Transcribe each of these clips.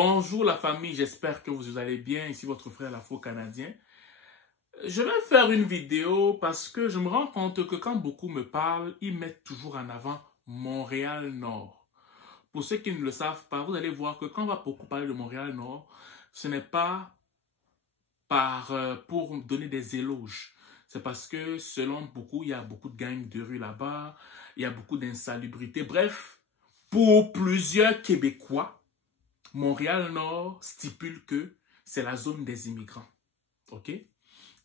Bonjour la famille, j'espère que vous allez bien. Ici votre frère l'Afro-Canadien. Je vais faire une vidéo parce que je me rends compte que quand beaucoup me parlent, ils mettent toujours en avant Montréal-Nord. Pour ceux qui ne le savent pas, vous allez voir que quand on va beaucoup parler de Montréal-Nord, ce n'est pas pour donner des éloges. C'est parce que selon beaucoup, il y a beaucoup de gangs de rue là-bas, il y a beaucoup d'insalubrité. Bref, pour plusieurs Québécois, Montréal-Nord stipule que c'est la zone des immigrants. OK?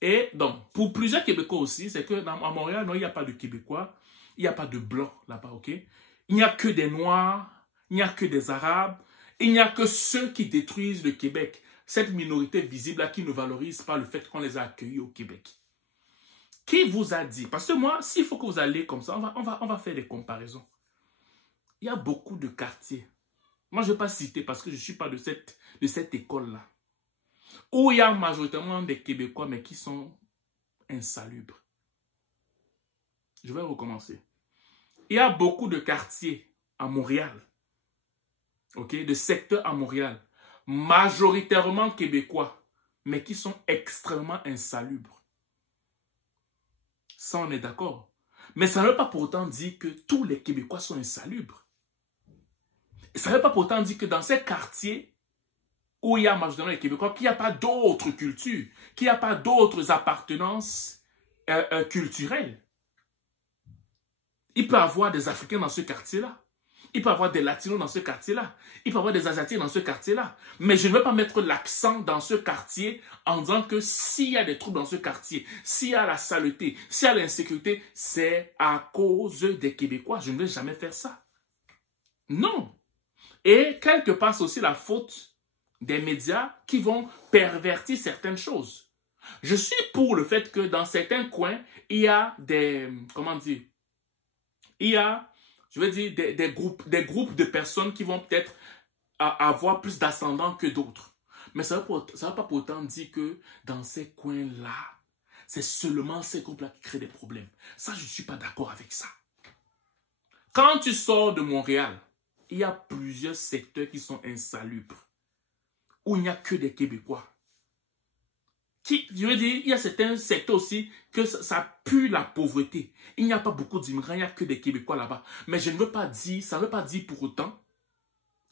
Et donc, pour plusieurs Québécois aussi, c'est que à Montréal-Nord, il n'y a pas de Québécois, il n'y a pas de Blancs là-bas. OK? Il n'y a que des Noirs, il n'y a que des Arabes, il n'y a que ceux qui détruisent le Québec. Cette minorité visible-là qui ne valorise pas le fait qu'on les a accueillis au Québec. Qui vous a dit? Parce que moi, s'il faut que vous allez comme ça, on va faire des comparaisons. Il y a beaucoup de quartiers. Moi, je ne vais pas citer parce que je ne suis pas de cette école-là. Où il y a majoritairement des Québécois, mais qui sont insalubres. Je vais recommencer. Il y a beaucoup de quartiers à Montréal. OK? De secteurs à Montréal. Majoritairement québécois, mais qui sont extrêmement insalubres. Ça, on est d'accord. Mais ça ne veut pas pour autant dire que tous les Québécois sont insalubres. Et ça ne veut pas pour autant dire que dans ces quartiers où il y a majoritairement les Québécois, qu'il n'y a pas d'autres cultures, qu'il n'y a pas d'autres appartenances culturelles. Il peut y avoir des Africains dans ce quartier-là. Il peut y avoir des Latinos dans ce quartier-là. Il peut y avoir des Asiatiques dans ce quartier-là. Mais je ne veux pas mettre l'accent dans ce quartier en disant que s'il y a des troubles dans ce quartier, s'il y a la saleté, s'il y a l'insécurité, c'est à cause des Québécois. Je ne vais jamais faire ça. Non. Et quelque part, c'est aussi la faute des médias qui vont pervertir certaines choses. Je suis pour le fait que dans certains coins, il y a des... Comment dire? Il y a... Je veux dire, des groupes de personnes qui vont peut-être avoir plus d'ascendant que d'autres. Mais ça ne va pas pour autant dire que dans ces coins-là, c'est seulement ces groupes-là qui créent des problèmes. Ça, je ne suis pas d'accord avec ça. Quand tu sors de Montréal, il y a plusieurs secteurs qui sont insalubres, où il n'y a que des Québécois. Je veux dire, il y a certains secteurs aussi que ça pue la pauvreté. Il n'y a pas beaucoup d'immigrants, il n'y a que des Québécois là-bas. Mais je ne veux pas dire, ça ne veut pas dire pour autant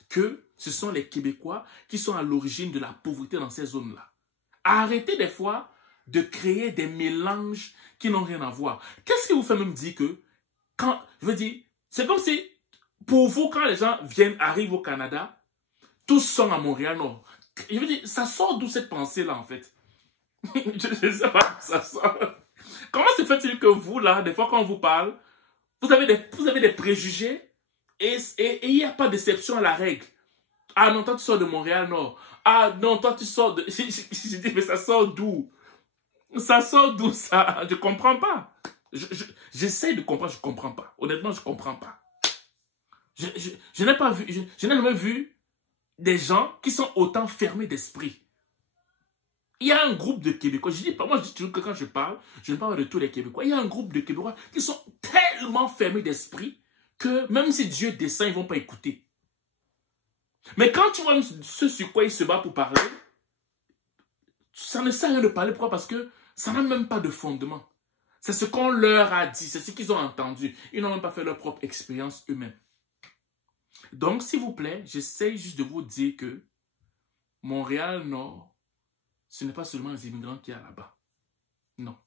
que ce sont les Québécois qui sont à l'origine de la pauvreté dans ces zones-là. Arrêtez des fois de créer des mélanges qui n'ont rien à voir. Qu'est-ce qui vous fait même dire que, je veux dire, c'est comme si, pour vous, quand les gens arrivent au Canada, tous sont à Montréal-Nord. Je veux dire, ça sort d'où cette pensée-là, en fait? Je ne sais pas où ça sort. Comment se fait-il que vous, là, des fois quand on vous parle, vous avez des préjugés et il n'y a pas d'exception à la règle? Ah non, toi tu sors de Montréal-Nord. Ah non, toi tu sors de... Je dis, mais ça sort d'où? Ça sort d'où ça? Je ne comprends pas. J'essaie de comprendre, je ne comprends pas. Honnêtement, je ne comprends pas. Je n'ai pas vu, je n'ai jamais vu des gens qui sont autant fermés d'esprit. Il y a un groupe de Québécois, moi je dis toujours que quand je parle, je ne parle pas de tous les Québécois. Il y a un groupe de Québécois qui sont tellement fermés d'esprit que même si Dieu descend, ils ne vont pas écouter. Mais quand tu vois ce sur quoi ils se battent pour parler, ça ne sert à rien de parler. Pourquoi? Parce que ça n'a même pas de fondement. C'est ce qu'on leur a dit, c'est ce qu'ils ont entendu. Ils n'ont même pas fait leur propre expérience eux-mêmes. Donc, s'il vous plaît, j'essaie juste de vous dire que Montréal-Nord, ce n'est pas seulement les immigrants qu'il y a là-bas. Non.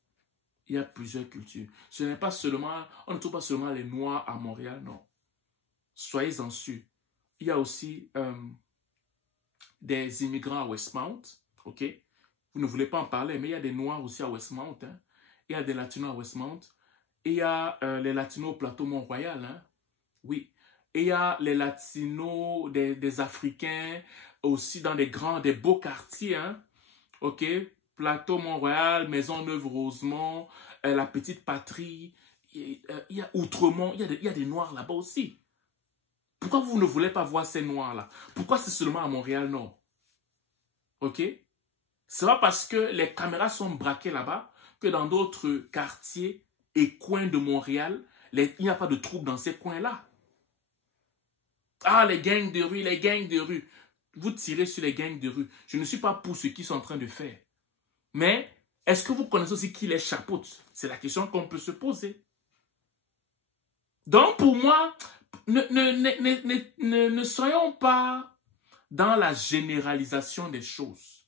Il y a plusieurs cultures. On ne trouve pas seulement les Noirs à Montréal, non. Soyez-en sûrs. Il y a aussi des immigrants à Westmount. OK? Vous ne voulez pas en parler, mais il y a des Noirs aussi à Westmount. Hein? Il y a des Latinos à Westmount. Et il y a les Latinos au plateau Mont-Royal. Hein? Oui. Et il y a les Latinos, des Africains aussi dans des beaux quartiers. Hein? OK, Plateau Mont-Royal, Maisonneuve-Rosemont, la Petite Patrie, il y a Outremont, il y a des Noirs là-bas aussi. Pourquoi vous ne voulez pas voir ces Noirs-là? Pourquoi c'est seulement à Montréal-Nord? OK? C'est pas parce que les caméras sont braquées là-bas que dans d'autres quartiers et coins de Montréal, il n'y a pas de troubles dans ces coins-là. Ah, les gangs de rue, les gangs de rue. vous tirez sur les gangs de rue. Je ne suis pas pour ce qu'ils sont en train de faire. Mais est-ce que vous connaissez aussi qui les chapeaute? C'est la question qu'on peut se poser. Donc pour moi, ne soyons pas dans la généralisation des choses.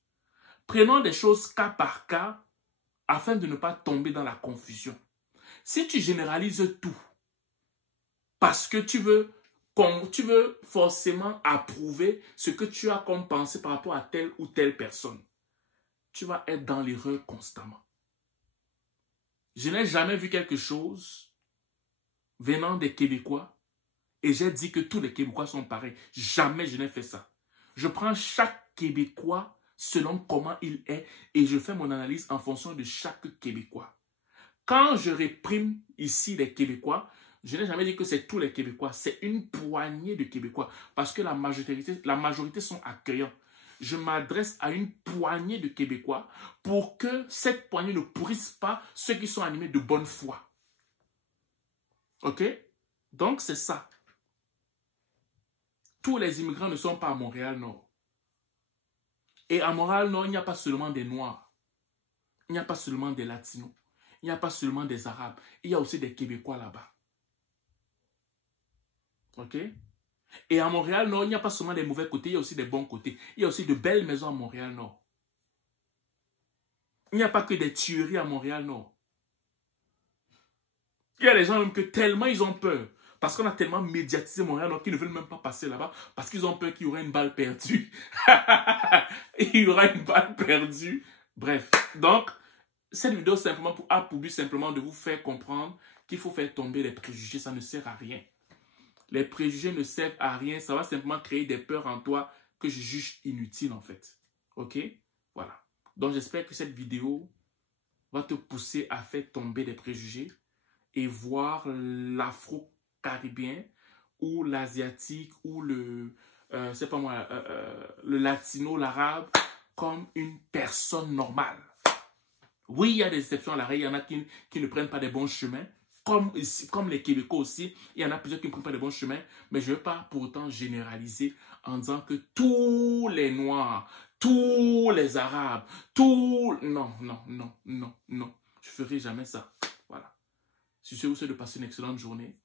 Prenons des choses cas par cas afin de ne pas tomber dans la confusion. Si tu généralises tout parce que tu veux forcément approuver ce que tu as comme pensée par rapport à telle ou telle personne, tu vas être dans l'erreur constamment. Je n'ai jamais vu quelque chose venant des Québécois et j'ai dit que tous les Québécois sont pareils. Jamais je n'ai fait ça. Je prends chaque Québécois selon comment il est et je fais mon analyse en fonction de chaque Québécois. Quand je réprime ici les Québécois, je n'ai jamais dit que c'est tous les Québécois, c'est une poignée de Québécois parce que la majorité sont accueillants. Je m'adresse à une poignée de Québécois pour que cette poignée ne pourrisse pas ceux qui sont animés de bonne foi. Ok? Donc c'est ça. Tous les immigrants ne sont pas à Montréal-Nord. Et à Montréal-Nord, il n'y a pas seulement des Noirs. Il n'y a pas seulement des Latinos. Il n'y a pas seulement des Arabes. Il y a aussi des Québécois là-bas. Ok? Et à Montréal-Nord, il n'y a pas seulement des mauvais côtés, il y a aussi des bons côtés. Il y a aussi de belles maisons à Montréal-Nord. Il n'y a pas que des tueries à Montréal-Nord. Il y a des gens même que tellement ils ont peur. Parce qu'on a tellement médiatisé Montréal-Nord qu'ils ne veulent même pas passer là-bas. Parce qu'ils ont peur qu'il y aurait une balle perdue. Il y aura une balle perdue. Bref. Donc, cette vidéo simplement a pour but simplement de vous faire comprendre qu'il faut faire tomber les préjugés. Ça ne sert à rien. Les préjugés ne servent à rien. Ça va simplement créer des peurs en toi que je juge inutiles en fait. Ok? Voilà. Donc j'espère que cette vidéo va te pousser à faire tomber des préjugés et voir l'afro-caribéen ou l'asiatique ou le latino, l'arabe comme une personne normale. Oui, il y a des exceptions à la règle. Il y en a qui ne prennent pas des bons chemins. Comme les Québécois aussi, il y en a plusieurs qui ne prennent pas de bons chemins, mais je ne veux pas pour autant généraliser en disant que tous les Noirs, tous les Arabes, tous... Non. Je ne ferai jamais ça. Voilà. Si je vous souhaite de passer une excellente journée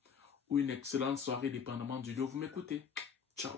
ou une excellente soirée, dépendamment du lieu où vous m'écoutez. Ciao.